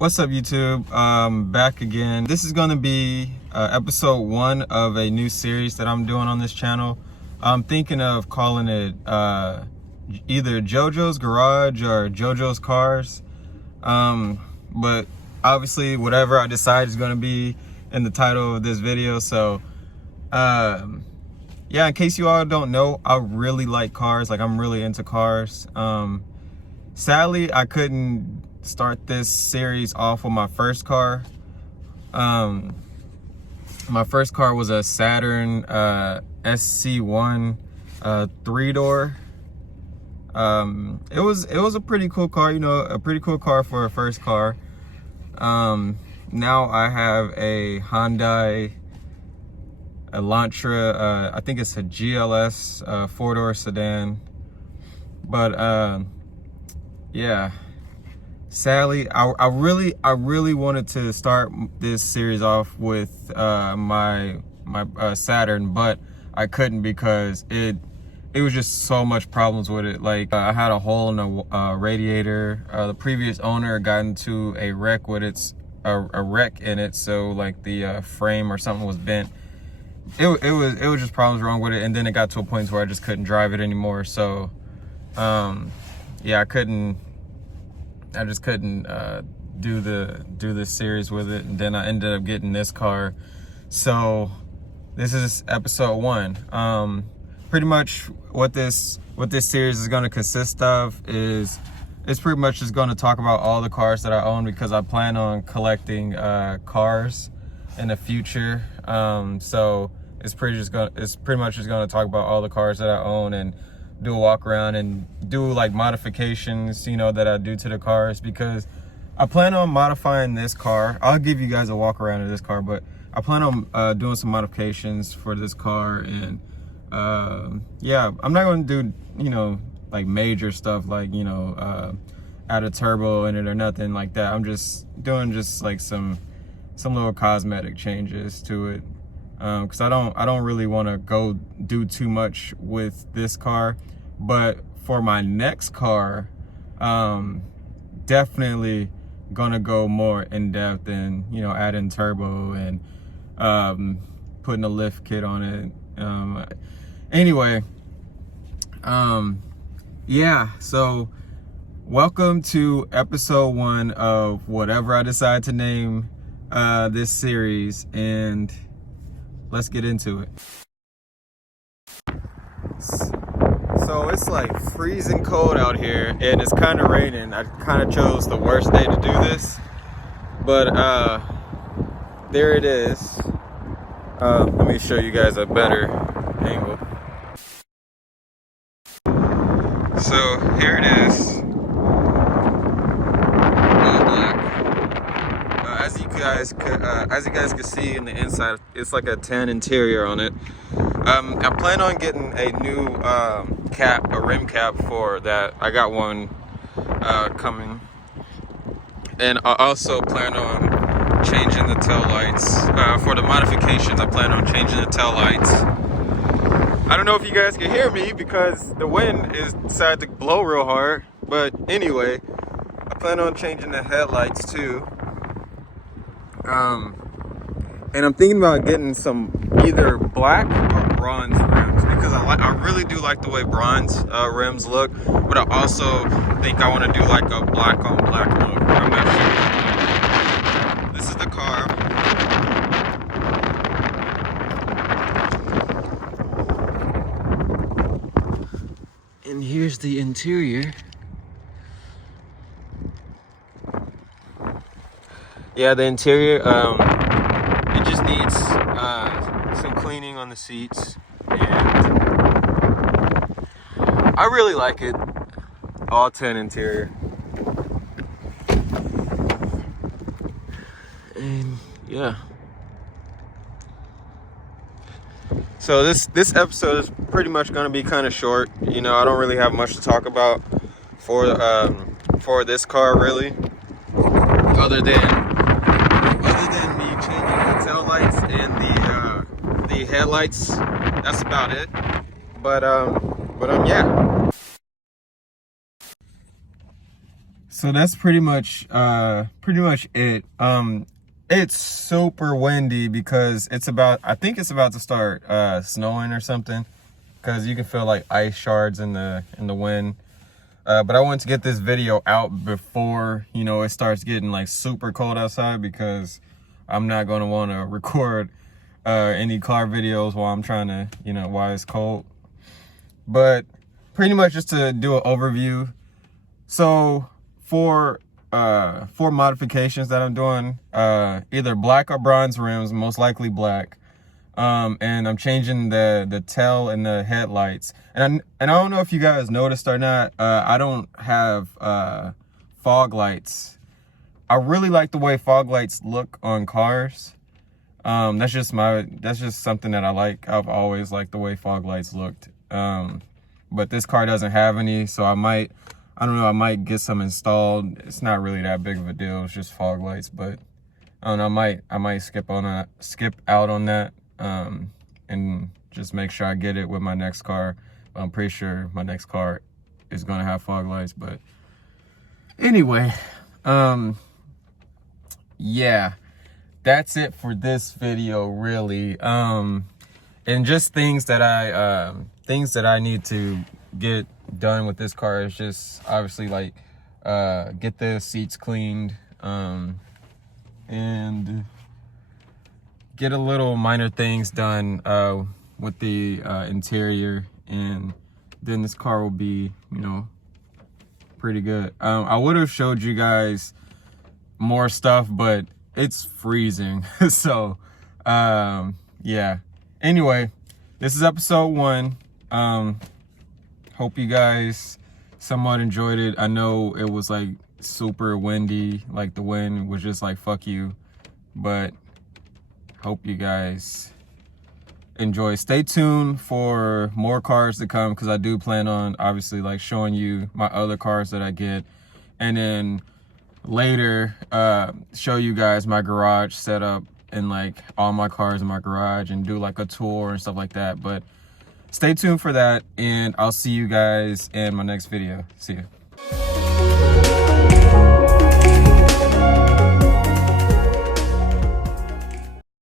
What's up, YouTube? Back again. This is going to be episode 1 of a new series that I'm doing on this channel. I'm thinking of calling it either JoJo's Garage or JoJo's Cars. But obviously whatever I decide is going to be in the title of this video. So yeah, in case you all don't know, I really like cars. Like, I'm really into cars. Sadly, I couldn't start this series off with my first car. My first car was a Saturn SC1 3-door. It was a pretty cool car, a pretty cool car for a first car. Now I have a Hyundai Elantra. I think it's a GLS 4-door sedan. But yeah, sadly, I really wanted to start this series off with my Saturn, but I couldn't because it was just so much problems with it. Like, I had a hole in the radiator. The previous owner got into a wreck with a wreck in it, so like the frame or something was bent. It was just problems wrong with it, and then it got to a point where I just couldn't drive it anymore. So yeah, I just couldn't do this series with it, and then I ended up getting this car. So this is episode 1. Pretty much what this series is going to consist of is it's pretty much just going to talk about all the cars that I own, because I plan on collecting cars in the future. So it's pretty much just going to talk about all the cars that I own and do a walk around and do like modifications, that I do to the cars, because I plan on modifying this car. I'll give you guys a walk around of this car, but I plan on doing some modifications for this car. And yeah, I'm not going to do like major stuff, like add a turbo in it or nothing like that. I'm just doing like some little cosmetic changes to it, because I don't really want to go do too much with this car. But for my next car, definitely gonna go more in depth and adding turbo and putting a lift kit on it. Anyway, yeah, so welcome to episode 1 of whatever I decide to name this series, and let's get into it. So it's like freezing cold out here, and it's kind of raining. I kind of chose the worst day to do this, but there it is. Let me show you guys a better angle. So here it is, all black. As you guys can see in the inside, it's like a tan interior on it. I plan on getting a new a rim cap for that. I got one coming, and I also plan on changing the tail lights. For the modifications, I plan on changing the tail lights. I don't know if you guys can hear me because the wind is decided to blow real hard, but anyway, I plan on changing the headlights too. And I'm thinking about getting some either black or bronze rims, because I really do like the way bronze rims look, but I also think I want to do like a black on black look. I'm not sure. This is the car. And here's the interior. Yeah, the interior, it just needs some cleaning on the seats, and I really like it. All 10 interior. And yeah. So this episode is pretty much going to be kind of short. I don't really have much to talk about for this car, really, other than me changing the tail lights and the headlights. That's about it. But yeah. So that's pretty much it. It's super windy because I think it's about to start snowing or something, because you can feel like ice shards in the wind. But I wanted to get this video out before, you know, it starts getting like super cold outside, because I'm not going to want to record any car videos while I'm trying to, you know, while it's cold. But pretty much just to do an overview. So for modifications that I'm doing, either black or bronze rims, most likely black. And I'm changing the tail and the headlights. And I don't know if you guys noticed or not, I don't have fog lights. I really like the way fog lights look on cars. That's just something that I like. I've always liked the way fog lights looked. But this car doesn't have any, so I might get some installed. It's not really that big of a deal. It's just fog lights, but I don't know, I might skip out on that. And just make sure I get it with my next car. I'm pretty sure my next car is gonna have fog lights, but anyway, yeah, that's it for this video, really. And just things that I need to get done with this car is just obviously like get the seats cleaned, and get a little minor things done with the interior, and then this car will be, you know, pretty good. I would have showed you guys more stuff, but it's freezing. So yeah, anyway, this is episode 1. Hope you guys somewhat enjoyed it. I know it was like super windy, like the wind was just like fuck you, but hope you guys enjoy. Stay tuned for more cars to come, because I do plan on obviously like showing you my other cars that I get, and then later show you guys my garage setup and like all my cars in my garage, and do like a tour and stuff like that. But stay tuned for that, and I'll see you guys in my next video. See you.